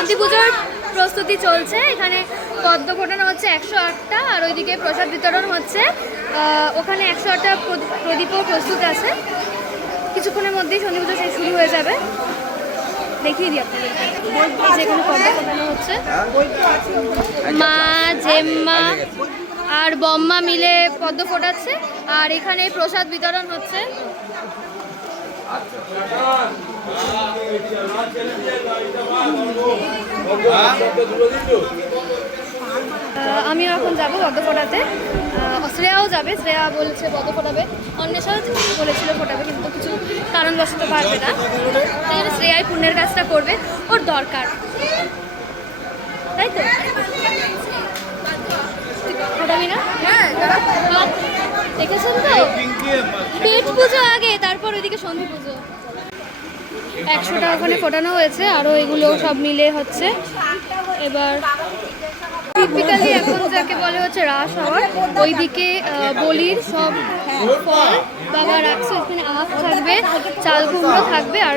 সন্ধি পুজোর প্রস্তুতি চলছে। এখানে পদ্ম ফোটানো হচ্ছে একশো আটটা, আর ওইদিকে প্রসাদ বিতরণ হচ্ছে। ওখানে একশো আটটা প্রদ- প্রদীপও প্রস্তুত আছে। কিছুক্ষণের মধ্যেই সন্ধি পুজো শুরু হয়ে যাবে। দেখিয়ে দিই আপনাদের। এই যে পদ্ম ফোটানো হচ্ছে। মা, জেম্মা আর বম্মা মিলে পদ্ম ফোটাচ্ছে। আর এখানে প্রসাদ বিতরণ হচ্ছে। আমিও এখন যাব পদ্ম ফোটাতে শ্রেয়াও যাবে, শ্রেয়া বলছে পদ্ম ফোটাবে অন্বেষাও বলেছিল ফোটাবে, কিন্তু কিছু কারণবশত পারবে না। তাই শ্রেয়াই পুণ্যের কাজটা করবে, ওর দরকার। তাই তো? ফোটাবি না? দেখেছেন তো? পেট পুজো আগে, তারপর ওইদিকে সন্ধি পুজো। একশোটা ওখানে ফোটানো হয়েছে আরও এগুলো সব মিলে হচ্ছে। এবার টিপিক্যালি এখন যাকে বলে হচ্ছে রাস হওয়ার, ওইদিকে বলির সব ফল, বাবা রাখছে ওখানে আখ থাকবে, চাল কুমড়ো থাকবে আর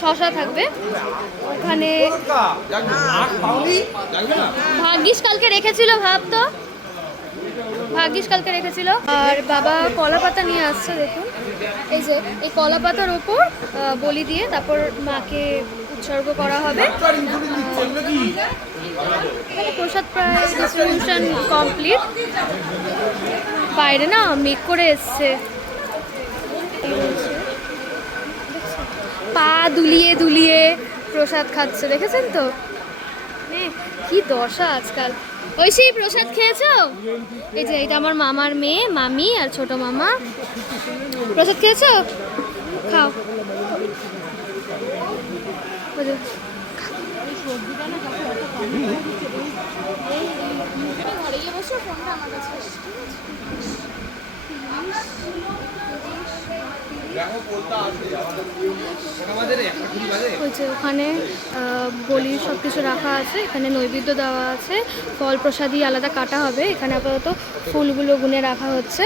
শশা থাকবে। ওখানে ভাগ্যিস কালকে রেখেছিল, ভাব তো? ভাগ্যিস কালকে রেখেছিল। আর বাবা কলা পাতা নিয়ে আসছে, দেখুন। এই যে, এই কলা পাতার ওপর বলি দিয়ে তারপর মাকে উৎসর্গ করা হবে। প্রসাদ প্রায় ডিস্ট্রিবিউশন কমপ্লিট বাইরে না মেক করে এসছে। পা দুলিয়ে দুলিয়ে প্রসাদ খাচ্ছে, দেখেছেন তো? কি দশা আজকাল ওই সেই প্রসাদ খেয়েছো এই যে এটা আমার মামার মেয়ে মামি আর ছোট মামা প্রসাদ খেয়েছো খাও ওই যে, ওই যে ওখানে বলি সব কিছু রাখা আছে, এখানে নৈবেদ্য দেওয়া আছে ফল প্রসাদই আলাদা কাটা হবে, এখানে আপাতত ফুলগুলো গুনে রাখা হচ্ছে।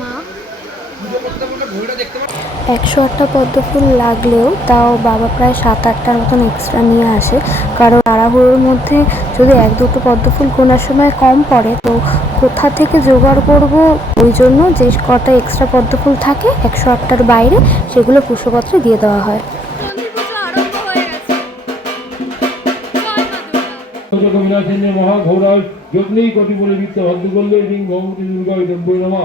মা একশো আটটা পদ্ম ফুল লাগলেও তাও বাবা প্রায় সাত আটটার মতন এক্সট্রা নিয়ে আসে। কারণ তাড়াহুড়োর মধ্যে যদি এক দুটো পদ্ম ফুল কেনার সময় কম পড়ে, তো কোথা থেকে জোগাড় করব? ওই জন্য যে কটা এক্সট্রা পদ্ম ফুল থাকে একশো আটটার বাইরে, সেগুলো পুষ্পপত্রে দিয়ে দেওয়া হয়। সন্ধি পুজো আরম্ভ গেছে জয় মা দুর্গা। কবিনাশিন্য মহাঘৌরায় যজ্ঞী কোটি বলে বিত্ত ভদ্রগল্লে রিং ভগবতী দুর্গায় দ্রব্যই নমা।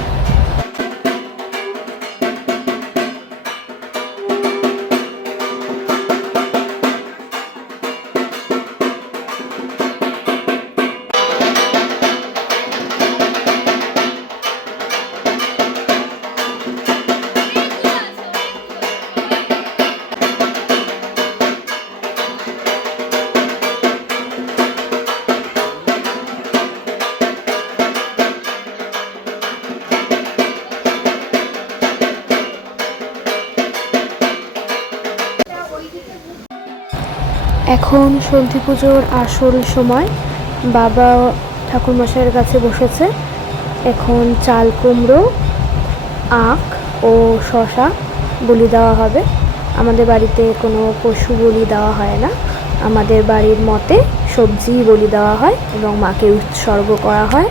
এখন সন্ধি পুজোর আসল সময় বাবা ঠাকুরমশাইয়ের কাছে বসেছে। এখন চাল, কুমড়ো, আখ ও শশা বলি দেওয়া হবে। আমাদের বাড়িতে কোনো পশু বলি দেওয়া হয় না। আমাদের বাড়ির মতে সবজি বলি দেওয়া হয় এবং মাকে উৎসর্গ করা হয়।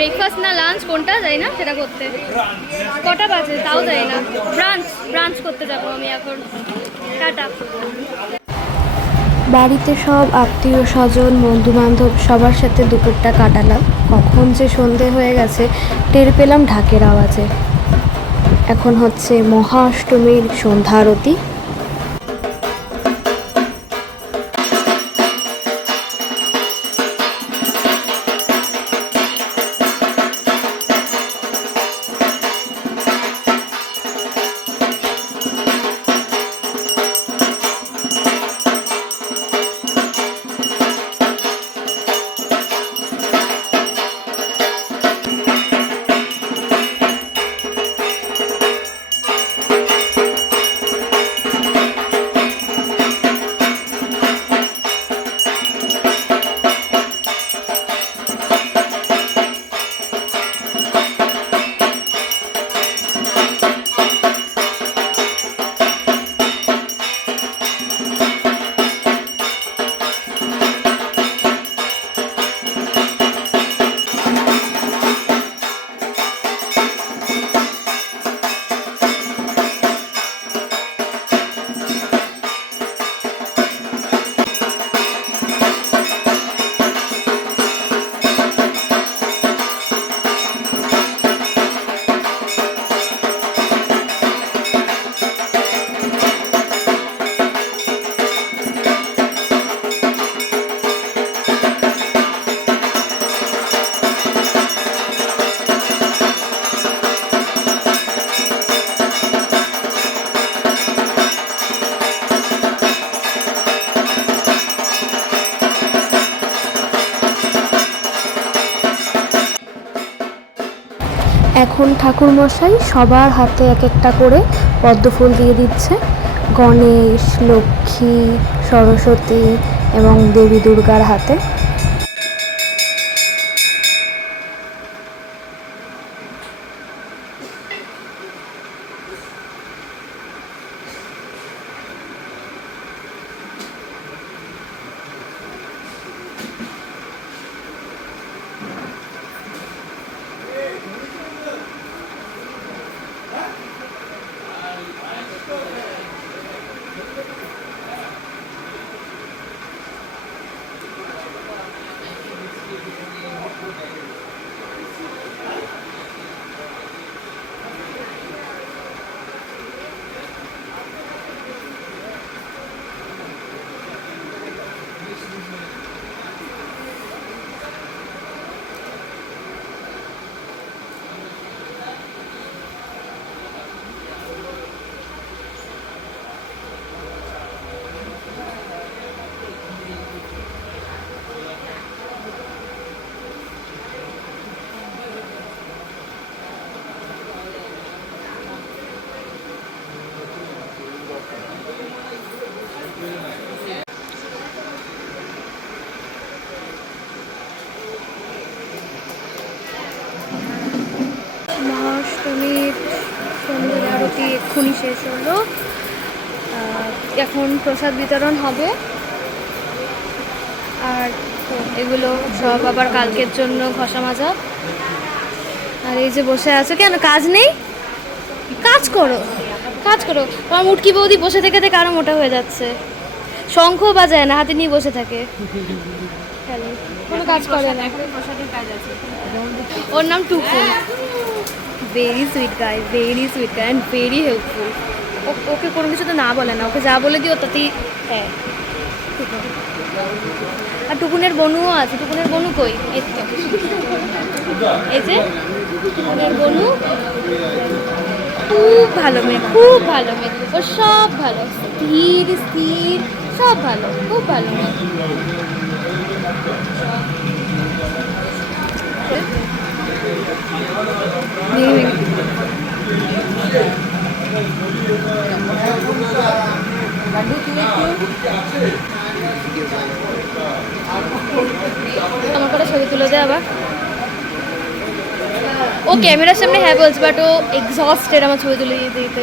ব্রেকফাস্ট না লাঞ্চ কোনটা? যাই না, সেটা করতে। কটা বাজে? তাও যাই না। ব্রাঞ্চ ব্রাঞ্চ করতে যাব আমি এখন। টাটা বাড়িতে সব আত্মীয় স্বজন বন্ধু বান্ধব সবার সাথে দুপুরটা কাটালাম। কখন যে সন্ধে হয়ে গেছে, টের পেলাম ঢাকের আওয়াজে। এখন হচ্ছে মহাষ্টমীর সন্ধ্যা আরতি। এখন ঠাকুরমশাই সবার হাতে এক একটা করে পদ্মফুল দিয়ে দিচ্ছে। গণেশ, লক্ষ্মী, সরস্বতী এবং দেবী দুর্গার হাতে মহাষ্টমীর সন্ধ্যের আরতি এক্ষুনি শেষ হলো আহ, এখন প্রসাদ বিতরণ হবে। আর এগুলো সব আবার কালকের জন্য ঘষা মাজা। আর এই যে বসে আছো কেন? কাজ নেই? কাজ করো কাজ করো। আমার মুটকি বৌদি বসে থেকে থেকে আরও মোটা হয়ে যাচ্ছে। শঙ্খ বাজায় না, হাতে নিয়ে বসে থাকে। কোনো কাজ করে না। ওর নাম টুকু very sweet guy very sweet guy and very helpful okay কোনো কিছু তো না বলে না, ওকে যা বলে দিও তাতেই হ্যাঁ। আর টুকুনের বনুও আছে, টুকুনের বনু কই? এই যে, টুকুনের বনু। খুব ভালো মেয়ে, খুব ভালো মেয়ে ও সব ভালো, স্থির স্থির, সব ভালো, খুব ভালো মেয়ে। ভেঙে ভেঙে আমার করে ছবি তুলে দে আবার। ও ক্যামেরার সামনে হ্যাঁ বলছে বাট ও এক্সস্টেড আমার ছবি তুলে দিতে.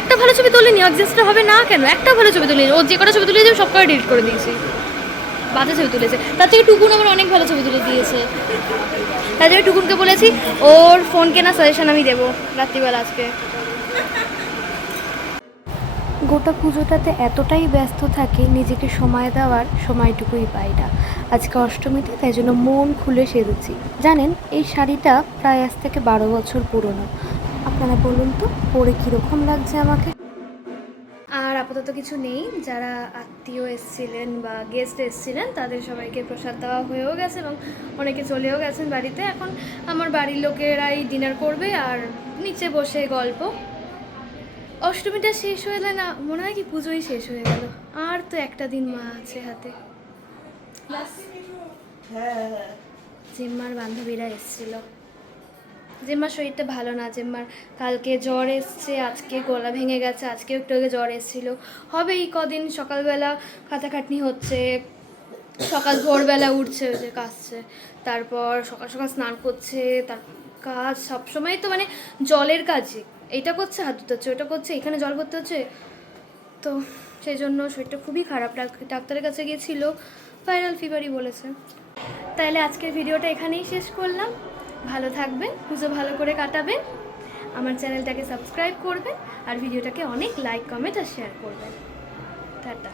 একটা ভালো ছবি তুলিনি অ্যাডজাস্ট হবে না কেন? একটা ভালো ছবি তুলিনি ও যে কটা ছবি তুলেছে সব কটা ডিলিট করে দিয়েছি। বাজে ছবি তুলেছে। তার থেকে টুকুন আমার অনেক ভালো ছবি তুলে দিয়েছে। তার থেকে টুকুনকে বলেছি, ওর ফোন কেনা সাজেশন আমি দেবো রাত্রিবেলা আজকে। গোটা পুজোটাতে এতটাই ব্যস্ত থাকি, নিজেকে সময় দেওয়ার সময়টুকুই পাই না। আজকে অষ্টমীতে তাই জন্য মন খুলে সেজেছি। জানেন, এই শাড়িটা প্রায় আজ থেকে বারো বছর পুরনো। আপনারা বলুন তো, পরে কীরকম লাগছে আমাকে? আর আপাতত কিছু নেই। যারা আত্মীয় এসেছিলেন বা গেস্ট এসেছিলেন তাদের সবাইকে প্রসাদ দেওয়া হয়েও গেছে এবং অনেকে চলেও গেছেন বাড়িতে। এখন আমার বাড়ির লোকেরাই ডিনার করবে আর নিচে বসে গল্প। অষ্টমীটা শেষ হয়ে গেলে না মনে হয় কি পুজোই শেষ হয়ে গেল। আর তো একটা দিন মা আছে হাতে। ব্যাস জেম্মার বান্ধবীরা এসেছিল। জেম্মার শরীরটা ভালো না, জেম্মার কালকে জ্বর এসছে, আজকে গলা ভেঙে গেছে আজকেও একটু আগে জ্বর এসেছিল। হবে এই কদিন, সকালবেলা খাটাখাটনি হচ্ছে, সকাল ভোরবেলা উঠছে যে কাশছে, তারপর সকাল সকাল স্নান করছে, তার কাজ সবসময় তো মানে জলের কাজে এটা করছে, হাত ধুতে হচ্ছে ওটা করছে, এখানে জল করতে হচ্ছে। তো সেই জন্য শরীরটা খুবই খারাপ ডাক্তারের কাছে গিয়েছিল ভাইরাল ফিভারই বলেছে। তাহলে আজকের ভিডিওটা এখানেই শেষ করলাম। ভালো থাকবেন, পুজো ভালো করে কাটাবেন। আমার চ্যানেলটাকে সাবস্ক্রাইব করবেন আর ভিডিওটাকে অনেক লাইক কমেন্ট আর শেয়ার করবেন। Ta ta.